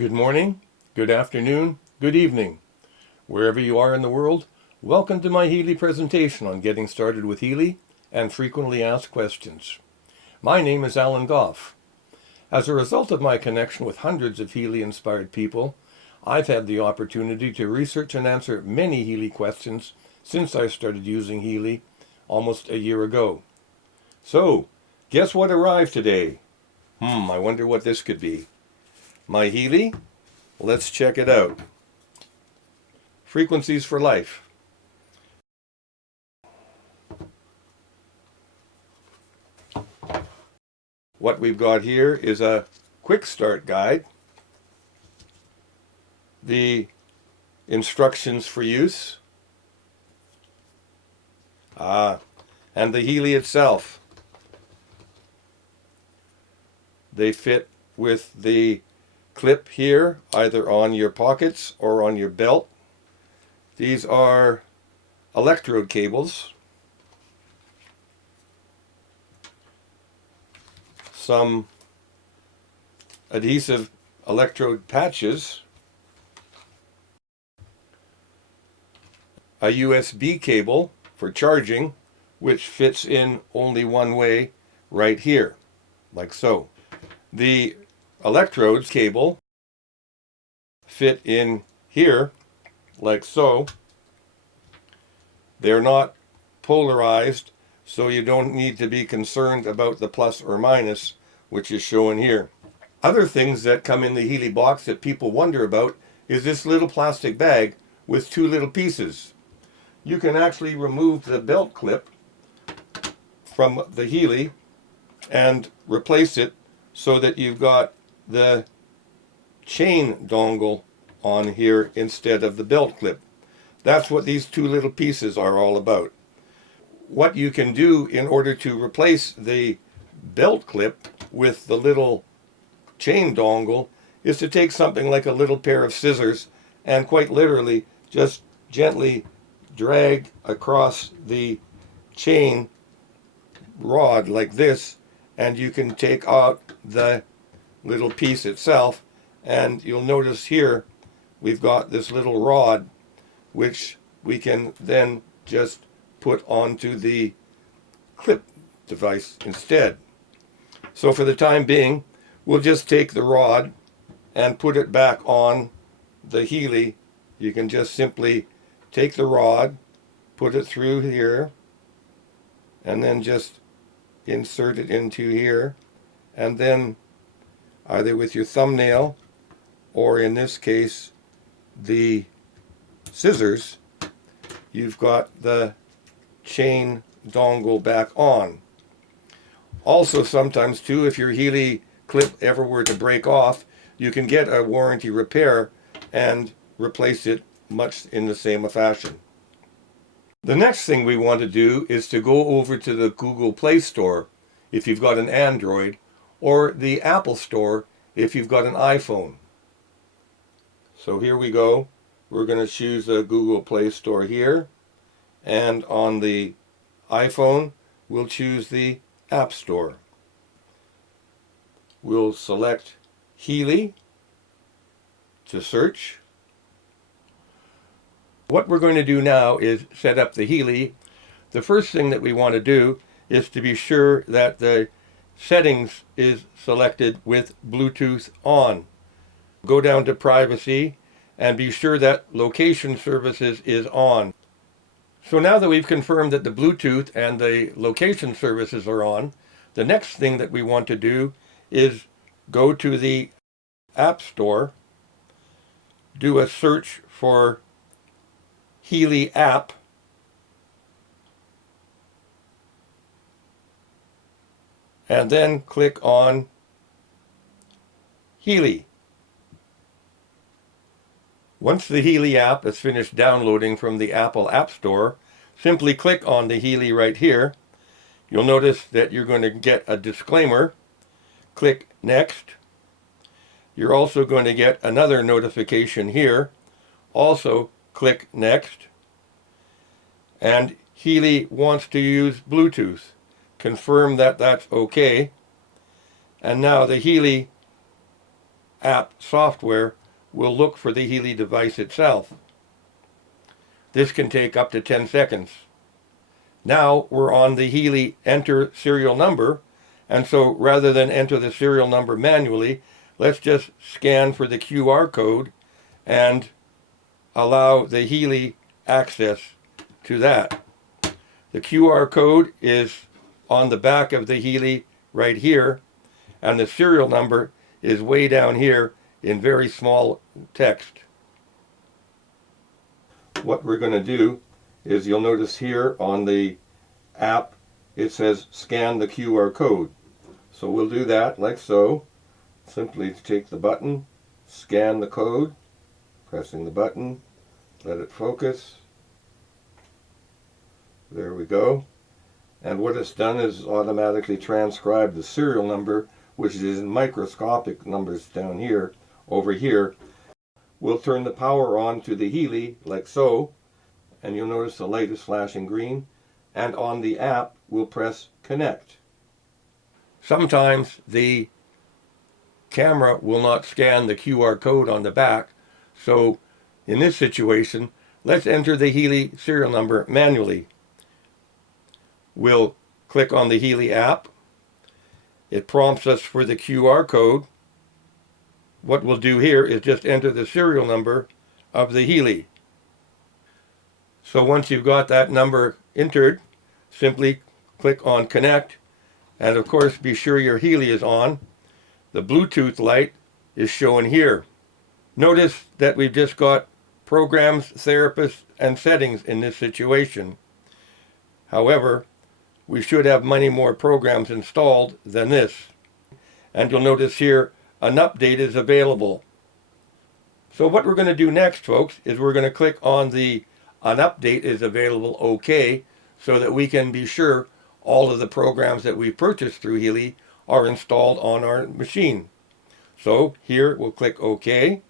Good morning, good afternoon, good evening. Wherever you are in the world, welcome to my Healy presentation on getting started with Healy and frequently asked questions. My name is Alan Goff. As a result of my connection with hundreds of Healy-inspired people, I've had the opportunity to research and answer many Healy questions since I started using Healy almost a year ago. So, guess what arrived today? I wonder what this could be. My Healy? Let's check it out. Frequencies for Life. What we've got here is a quick start guide, the instructions for use, and the Healy itself. They fit with the clip here, either on your pockets or on your belt. These are electrode cables, some adhesive electrode patches, a USB cable for charging, which fits in only one way right here, like so. The electrodes cable fit in here, like so. They're not polarized, so you don't need to be concerned about the plus or minus, which is shown here. Other things that come in the Healy box that people wonder about is this little plastic bag with two little pieces. You can actually remove the belt clip from the Healy and replace it so that you've got the chain dongle on here instead of the belt clip. That's what these two little pieces are all about. What you can do in order to replace the belt clip with the little chain dongle is to take something like a little pair of scissors and quite literally just gently drag across the chain rod like this, and you can take out the little piece itself, and you'll notice here we've got this little rod which we can then just put onto the clip device instead. So for the time being, we'll just take the rod and put it back on the Healy. You can just simply take the rod, put it through here, and then just insert it into here, and then either with your thumbnail or in this case the scissors, you've got the chain dongle back on. Also sometimes too, if your Healy clip ever were to break off, you can get a warranty repair and replace it much in the same fashion. The next thing we want to do is to go over to the Google Play Store if you've got an Android, or the Apple Store if you've got an iPhone. So here we go. We're going to choose the Google Play Store here, and on the iPhone we'll choose the App Store. We'll select Healy to search. What we're going to do now is set up the Healy. The first thing that we want to do is to be sure that the settings is selected with Bluetooth on. Go down to privacy and be sure that location services is on. So now that we've confirmed that the Bluetooth and the location services are on, the next thing that we want to do is go to the App Store, do a search for Healy app, and then click on Healy. Once the Healy app is finished downloading from the Apple App Store, simply click on the Healy right here. You'll notice that you're going to get a disclaimer. Click Next. You're also going to get another notification here. Also click Next. And Healy wants to use Bluetooth. Confirm that that's okay. And now the Healy app software will look for the Healy device itself. This can take up to 10 seconds. Now we're on the Healy enter serial number, and so rather than enter the serial number manually, let's just scan for the QR code and allow the Healy access to that. The QR code is on the back of the Healy right here, and the serial number is way down here in very small text. What we're going to do is, you'll notice here on the app it says scan the QR code. So we'll do that like so. Simply take the button, scan the code, pressing the button, let it focus. There we go. And what it's done is automatically transcribed the serial number, which is in microscopic numbers down here, over here. We'll turn the power on to the Healy like so, and you'll notice the light is flashing green. And on the app, we'll press connect. Sometimes the camera will not scan the QR code on the back, so in this situation, let's enter the Healy serial number manually. We'll click on the Healy app. It prompts us for the QR code. What we'll do here is just enter the serial number of the Healy. So once you've got that number entered, simply click on connect, and of course be sure your Healy is on. The Bluetooth light is shown here. Notice that we've just got programs, therapists, and settings in this situation. However, we should have many more programs installed than this. And you'll notice here an update is available. So what we're going to do next, folks, is we're going to click on the an update is available OK, so that we can be sure all of the programs that we purchased through Healy are installed on our machine. So here we'll click OK.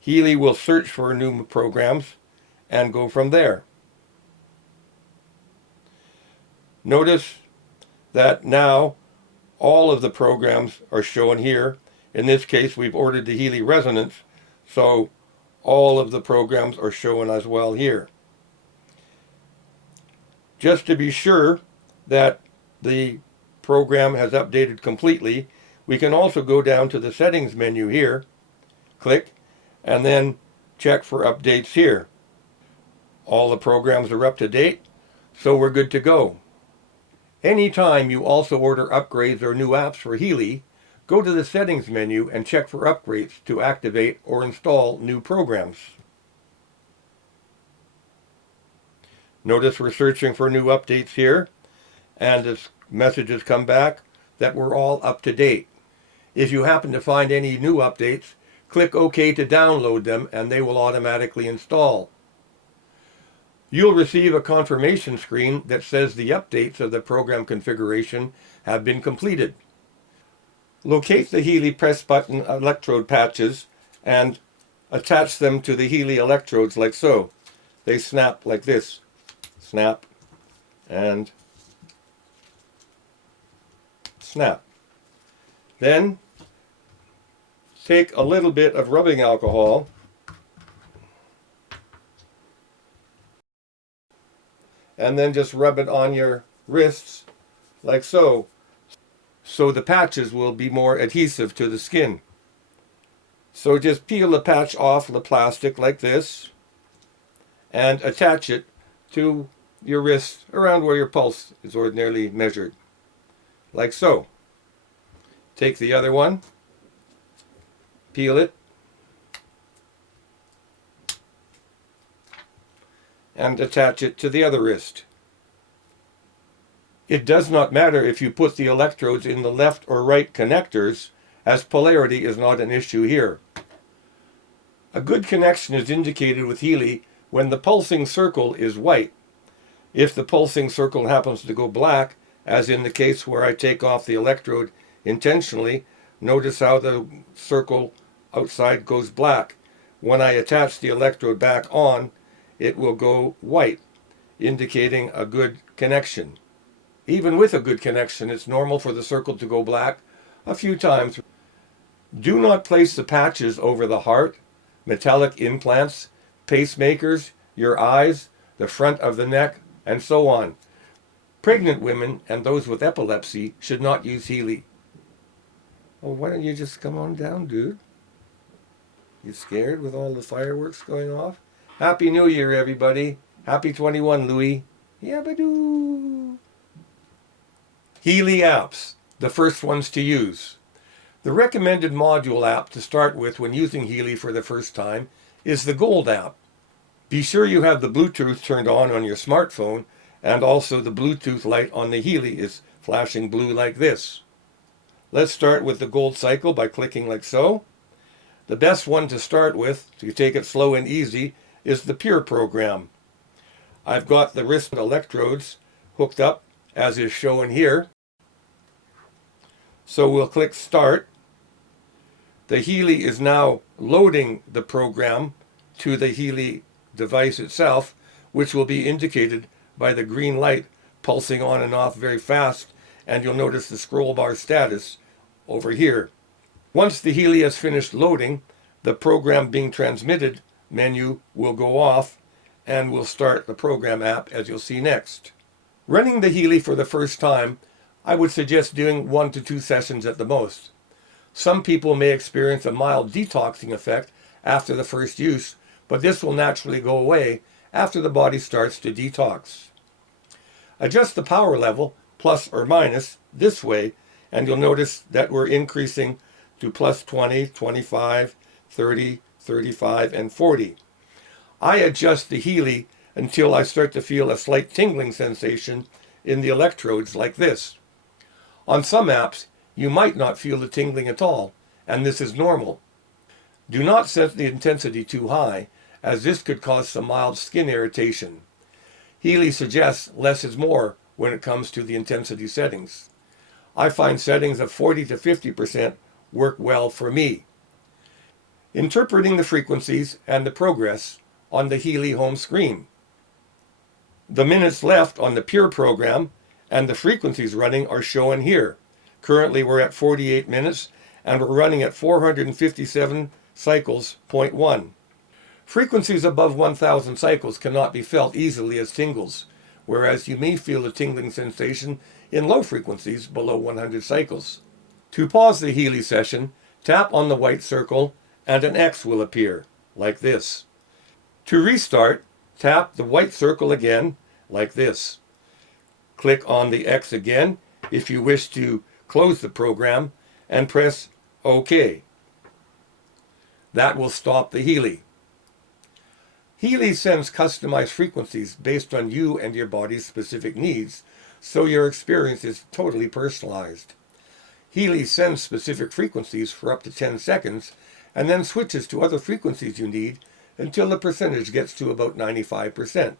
Healy will search for new programs and go from there. Notice that now all of the programs are shown here. In this case, we've ordered the Healy Resonance, so all of the programs are shown as well here. Just to be sure that the program has updated completely, we can also go down to the settings menu here, click, and then check for updates here. All the programs are up to date, so we're good to go. Anytime you also order upgrades or new apps for Healy, go to the settings menu and check for upgrades to activate or install new programs. Notice we're searching for new updates here, and this message has come back that we're all up to date. If you happen to find any new updates, click OK to download them and they will automatically install. You'll receive a confirmation screen that says the updates of the program configuration have been completed. Locate the Healy press button electrode patches and attach them to the Healy electrodes like so. They snap like this. Snap and snap. Then take a little bit of rubbing alcohol and then just rub it on your wrists like so. So the patches will be more adhesive to the skin. So just peel the patch off the plastic like this and attach it to your wrist around where your pulse is ordinarily measured, like so. Take the other one, peel it, and attach it to the other wrist. It does not matter if you put the electrodes in the left or right connectors, as polarity is not an issue here. A good connection is indicated with Healy when the pulsing circle is white. If the pulsing circle happens to go black, as in the case where I take off the electrode intentionally, notice how the circle outside goes black. When I attach the electrode back on, it will go white, indicating a good connection. Even with a good connection, it's normal for the circle to go black a few times. Do not place the patches over the heart, metallic implants, pacemakers, your eyes, the front of the neck, and so on. Pregnant women and those with epilepsy should not use Healy. Oh, why don't you just come on down, dude? You scared with all the fireworks going off? Happy New Year, everybody. Happy 21, Louis. Yabadoo. Healy apps, the first ones to use. The recommended module app to start with when using Healy for the first time is the Gold app. Be sure you have the Bluetooth turned on your smartphone, and also the Bluetooth light on the Healy is flashing blue like this. Let's start with the Gold cycle by clicking like so. The best one to start with, to take it slow and easy, is the Pure program. I've got the wrist electrodes hooked up as is shown here. So we'll click Start. The Healy is now loading the program to the Healy device itself, which will be indicated by the green light pulsing on and off very fast, and you'll notice the scroll bar status over here. Once the Healy has finished loading, the program being transmitted menu will go off and we'll start the program app, as you'll see next. Running the Healy for the first time, I would suggest doing 1 to 2 sessions at the most. Some people may experience a mild detoxing effect after the first use, but this will naturally go away after the body starts to detox. Adjust the power level, plus or minus, this way, and you'll notice that we're increasing to plus 20, 25, 30, 35, and 40. I adjust the Healy until I start to feel a slight tingling sensation in the electrodes like this. On some apps, you might not feel the tingling at all, and this is normal. Do not set the intensity too high, as this could cause some mild skin irritation. Healy suggests less is more when it comes to the intensity settings. I find settings of 40 to 50% work well for me. Interpreting the frequencies and the progress on the Healy home screen. The minutes left on the Pure program and the frequencies running are shown here. Currently we're at 48 minutes and we're running at 457 cycles, 0.1. Frequencies above 1000 cycles cannot be felt easily as tingles, whereas you may feel a tingling sensation in low frequencies below 100 cycles. To pause the Healy session, tap on the white circle and an X will appear, like this. To restart, tap the white circle again, like this. Click on the X again if you wish to close the program, and press OK. That will stop the Healy. Healy sends customized frequencies based on you and your body's specific needs, so your experience is totally personalized. Healy sends specific frequencies for up to 10 seconds, and then switches to other frequencies you need until the percentage gets to about 95%.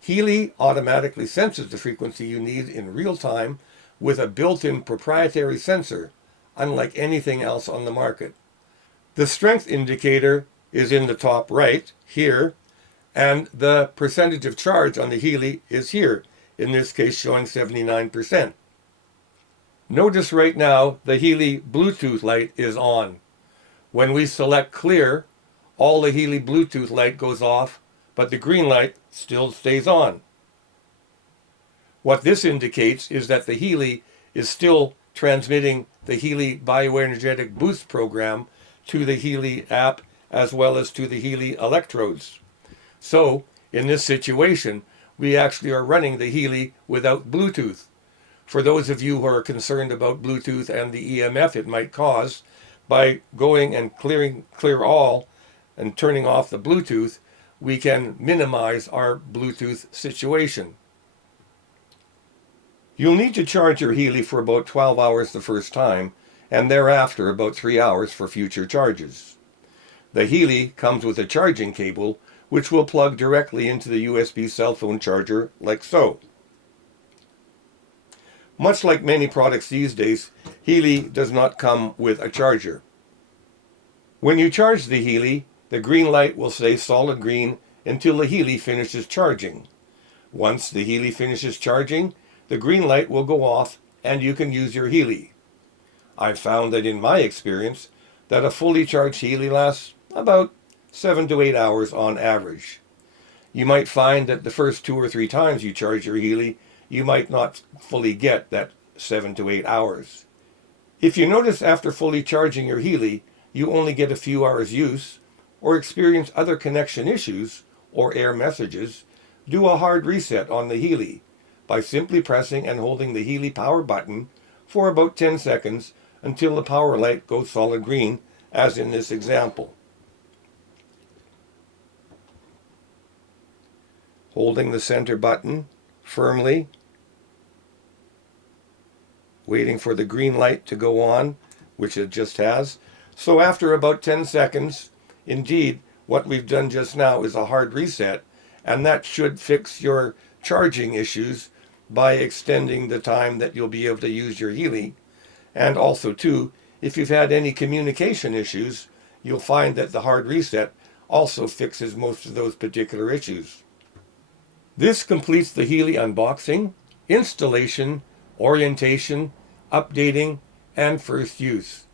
Healy automatically senses the frequency you need in real time with a built-in proprietary sensor, unlike anything else on the market. The strength indicator is in the top right, here, and the percentage of charge on the Healy is here, in this case showing 79%. Notice right now the Healy Bluetooth light is on. When we select clear, all the Healy Bluetooth light goes off, but the green light still stays on. What this indicates is that the Healy is still transmitting the Healy Bioenergetic Boost program to the Healy app as well as to the Healy electrodes. So, in this situation, we actually are running the Healy without Bluetooth. For those of you who are concerned about Bluetooth and the EMF it might cause, by going and clear all and turning off the Bluetooth, we can minimize our Bluetooth situation. You'll need to charge your Healy for about 12 hours the first time, and thereafter about 3 hours for future charges. The Healy comes with a charging cable, which will plug directly into the USB cell phone charger, like so. Much like many products these days, Healy does not come with a charger. When you charge the Healy, the green light will stay solid green until the Healy finishes charging. Once the Healy finishes charging, the green light will go off and you can use your Healy. I've found that in my experience that a fully charged Healy lasts about 7 to 8 hours on average. You might find that the first 2 or 3 times you charge your Healy, you might not fully get that 7 to 8 hours. If you notice after fully charging your Healy, you only get a few hours use, or experience other connection issues or error messages, do a hard reset on the Healy by simply pressing and holding the Healy power button for about 10 seconds until the power light goes solid green, as in this example. Holding the center button firmly, waiting for the green light to go on, which it just has. So after about 10 seconds, indeed, what we've done just now is a hard reset, and that should fix your charging issues by extending the time that you'll be able to use your Healy. And also, too, if you've had any communication issues, you'll find that the hard reset also fixes most of those particular issues. This completes the Healy unboxing, installation, orientation, updating, and first use.